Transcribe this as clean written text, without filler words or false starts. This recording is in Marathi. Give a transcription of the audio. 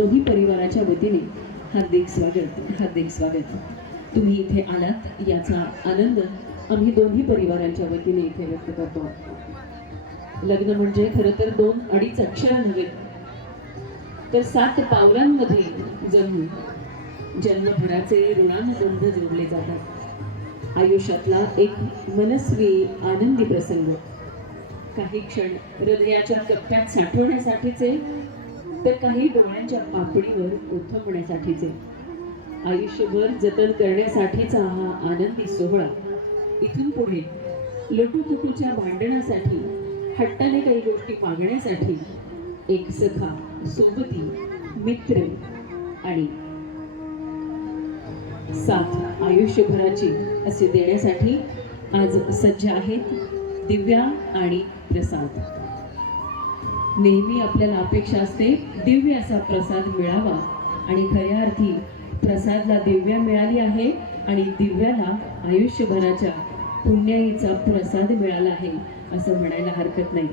दोन्ही परिवाराच्या वतीने हार्दिक स्वागत. तुम्ही इथे आलात याचा आनंद आम्ही दोन्ही परिवारांच्या वतीने इथे व्यक्त करतो. लग्न म्हणजे खरं तर 2-2.5 अक्षर नव्हे, तर 7 पावलांमध्ये जणू जन्मभराचे ऋणानुबंध जोडले जातात. आयुष्यातला एक मनस्वी आनंदी प्रसंग, काही क्षण हृदयाच्या कप्प्यात साठवण्यासाठीचे, तर काही डोळ्यांच्या पापडीवर उठवण्यासाठीचे, आयुष्यभर जतन करण्यासाठीचा हा आनंदी सोहळा. इथून पुढे लुटूपुटूच्या भांडणासाठी, हट्टाने काही गोष्टी मागण्यासाठी एक सखा, सोबती, मित्र आणि साथ आयुष्यभराची असे देण्यासाठी आज सज्ज आहेत दिव्या आणि प्रसाद. नेहमी आपल्याला अपेक्षा असते दिव्य असा प्रसाद मिळावा, आणि खऱ्या अर्थी प्रसादला दिव्या मिळाली आहे आणि दिव्याला आयुष्यभराच्या पुण्याईचा प्रसाद मिळाला आहे असं म्हणायला हरकत नाही.